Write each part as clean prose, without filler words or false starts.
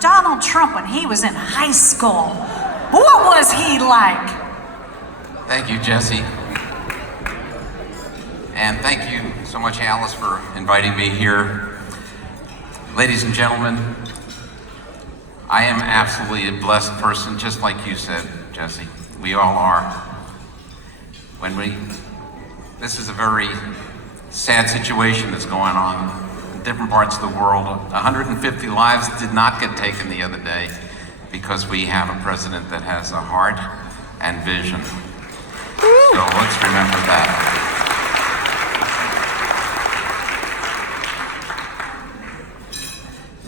Donald Trump when he was in high school. What was he like? Thank you, Jesse. And thank you so much, Alice, for inviting me here. Ladies and gentlemen, I am absolutely a blessed person, just like you said, Jesse. We all are. This is a very sad situation that's going on in different parts of the world. 150 lives did not get taken the other day because we have a president that has a heart and vision. So let's remember that.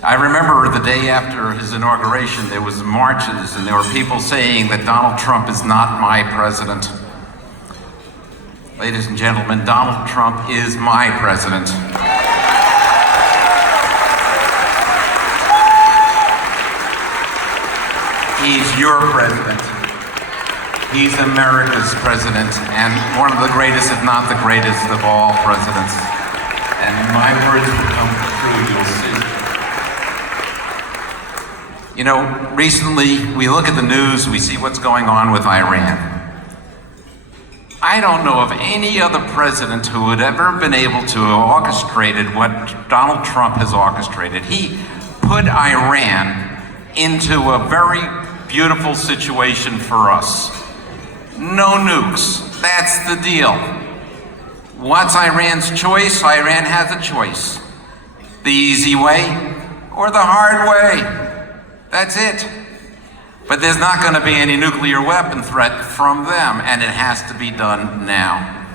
I remember the day after his inauguration, there was marches and there were people saying that Donald Trump is not my president. Ladies and gentlemen, Donald Trump is my president. He's your president. He's America's president and one of the greatest, if not the greatest of all presidents. And my words will come true, you'll see. You know, recently we look at the news, we see what's going on with Iran. I don't know of any other president who would ever been able to have orchestrated what Donald Trump has orchestrated. He put Iran into a very beautiful situation for us. No nukes, that's the deal. What's Iran's choice? Iran has a choice. The easy way or the hard way. That's it. But there's not going to be any nuclear weapon threat from them, and it has to be done now.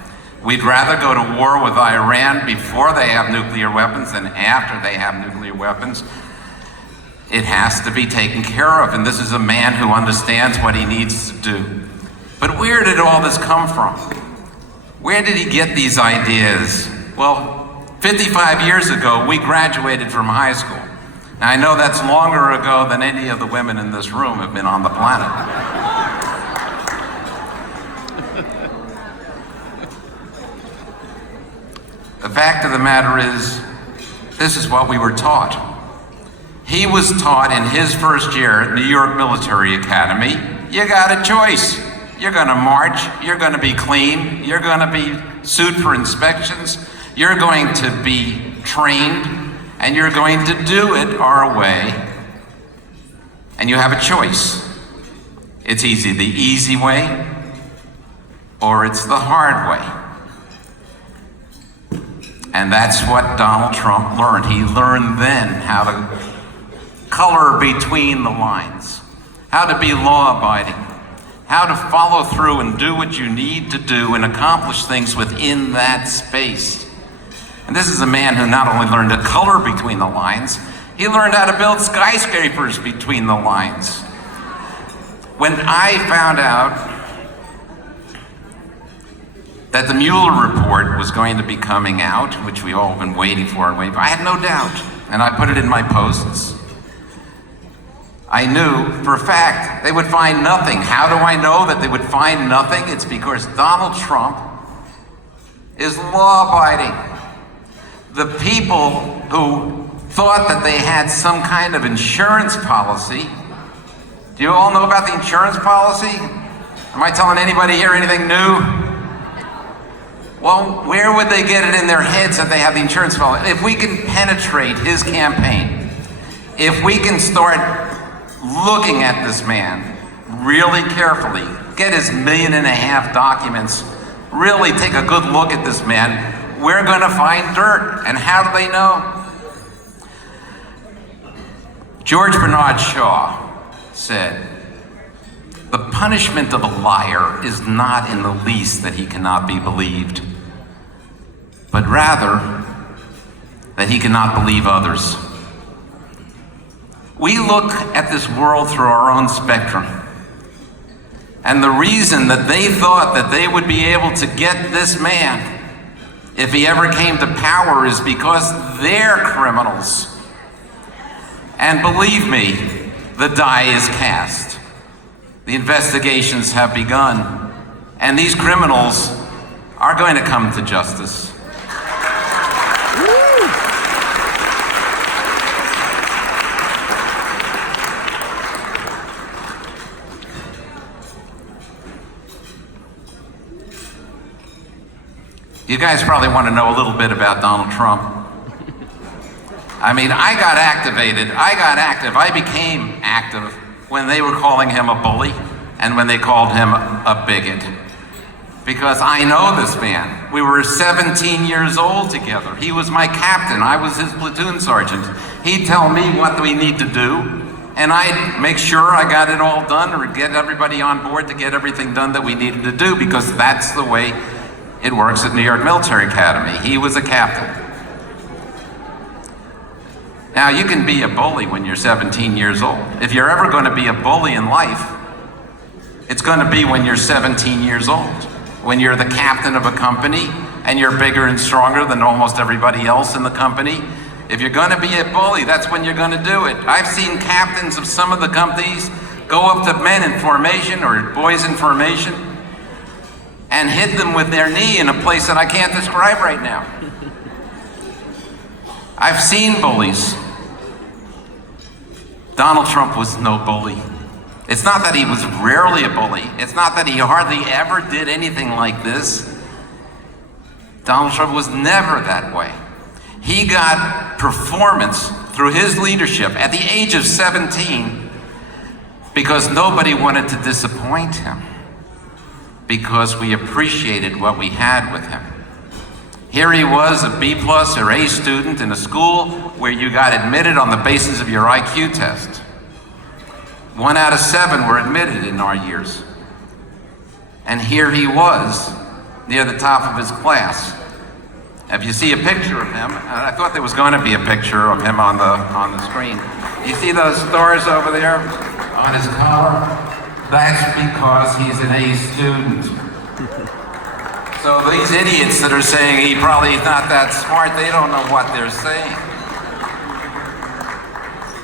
We'd rather go to war with Iran before they have nuclear weapons than after they have nuclear weapons. It has to be taken care of, and this is a man who understands what he needs to do. But where did all this come from? Where did he get these ideas? Well, 55 years ago, we graduated from high school. Now, I know that's longer ago than any of the women in this room have been on the planet. The fact of the matter is, this is what we were taught. He was taught in his first year at New York Military Academy, you got a choice. You're gonna march, you're gonna be clean, you're gonna be sued for inspections, you're going to be trained, and you're going to do it our way, and you have a choice. It's the easy way, or it's the hard way. And that's what Donald Trump learned. He learned then how to color between the lines, how to be law-abiding, how to follow through and do what you need to do and accomplish things within that space. And this is a man who not only learned to color between the lines, he learned how to build skyscrapers between the lines. When I found out that the Mueller report was going to be coming out, which we all have been waiting for, I had no doubt, and I put it in my posts. I knew for a fact they would find nothing. How do I know that they would find nothing? It's because Donald Trump is law-abiding. The people who thought that they had some kind of insurance policy, do you all know about the insurance policy? Am I telling anybody here anything new? Well, where would they get it in their heads that they have the insurance policy? If we can penetrate his campaign, if we can start looking at this man really carefully, get his 1.5 million documents, really take a good look at this man, we're gonna find dirt. And how do they know? George Bernard Shaw said, the punishment of a liar is not in the least that he cannot be believed, but rather that he cannot believe others. We look at this world through our own spectrum. And the reason that they thought that they would be able to get this man if he ever came to power is because they're criminals. And believe me, the die is cast. The investigations have begun, and these criminals are going to come to justice. You guys probably want to know a little bit about Donald Trump. I mean, I got activated. I got active. I became active when they were calling him a bully and when they called him a bigot. Because I know this man. We were 17 years old together. He was my captain. I was his platoon sergeant. He'd tell me what we need to do, and I'd make sure I got it all done or get everybody on board to get everything done that we needed to do, because that's the way it works at New York Military Academy. He was a captain. Now, you can be a bully when you're 17 years old. If you're ever going to be a bully in life, it's going to be when you're 17 years old. When you're the captain of a company and you're bigger and stronger than almost everybody else in the company. If you're going to be a bully, that's when you're going to do it. I've seen captains of some of the companies go up to men in formation or boys in formation and hit them with their knee in a place that I can't describe right now. I've seen bullies. Donald Trump was no bully. It's not that he was rarely a bully. It's not that he hardly ever did anything like this. Donald Trump was never that way. He got performance through his leadership at the age of 17 because nobody wanted to disappoint him, because we appreciated what we had with him. Here he was, a B+ or A student in a school where you got admitted on the basis of your IQ test. 1 out of 7 were admitted in our years. And here he was, near the top of his class. If you see a picture of him, and I thought there was going to be a picture of him on the screen. You see those stars over there on his collar? That's because he's an A student. So these idiots that are saying he probably is not that smart, they don't know what they're saying.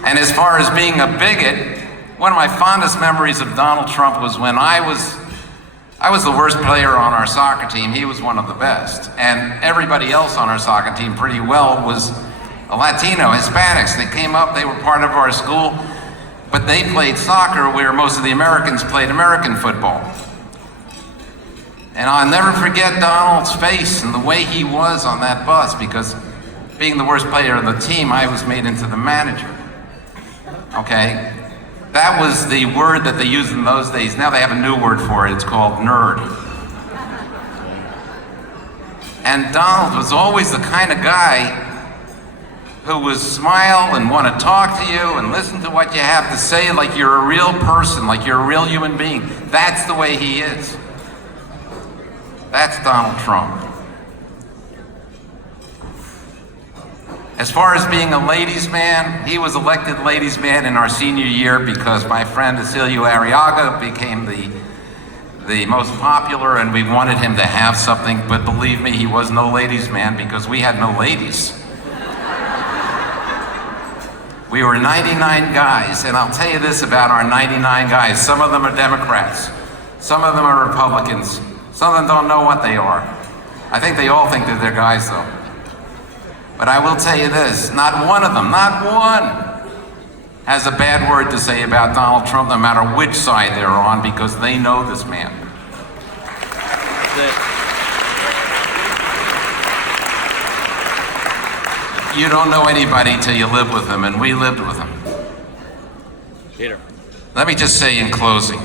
And as far as being a bigot, one of my fondest memories of Donald Trump was when I was the worst player on our soccer team. He was one of the best. And everybody else on our soccer team pretty well was a Latino, Hispanics. They came up, they were part of our school, but they played soccer where most of the Americans played American football. And I'll never forget Donald's face and the way he was on that bus, because being the worst player of the team, I was made into the manager. Okay? That was the word that they used in those days. Now they have a new word for it. It's called nerd. And Donald was always the kind of guy who would smile and want to talk to you and listen to what you have to say like you're a real person, like you're a real human being. That's the way he is. That's Donald Trump. As far as being a ladies' man, he was elected ladies' man in our senior year because my friend Cecilio Arriaga became the most popular, and we wanted him to have something, but believe me, he was no ladies' man because we had no ladies. We were 99 guys, and I'll tell you this about our 99 guys. Some of them are Democrats. Some of them are Republicans. Some of them don't know what they are. I think they all think that they're guys, though. But I will tell you this, not one of them, not one, has a bad word to say about Donald Trump, no matter which side they're on, because they know this man. You don't know anybody till you live with him, and we lived with him. Peter. Let me just say in closing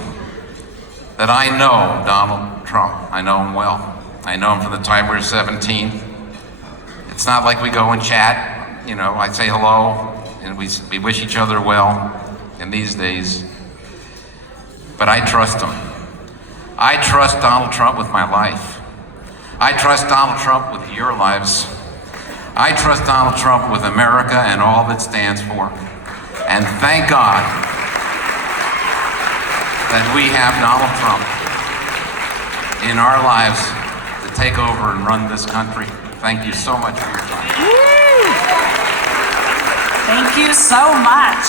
that I know Donald Trump. I know him well. I know him from the time we were 17. It's not like we go and chat, you know, I say hello, and we wish each other well in these days. But I trust him. I trust Donald Trump with my life. I trust Donald Trump with your lives. I trust Donald Trump with America and all that stands for. And thank God that we have Donald Trump in our lives to take over and run this country. Thank you so much for your time. Thank you so much.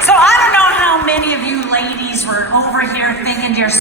So I don't know how many of you ladies were over here thinking to yourself,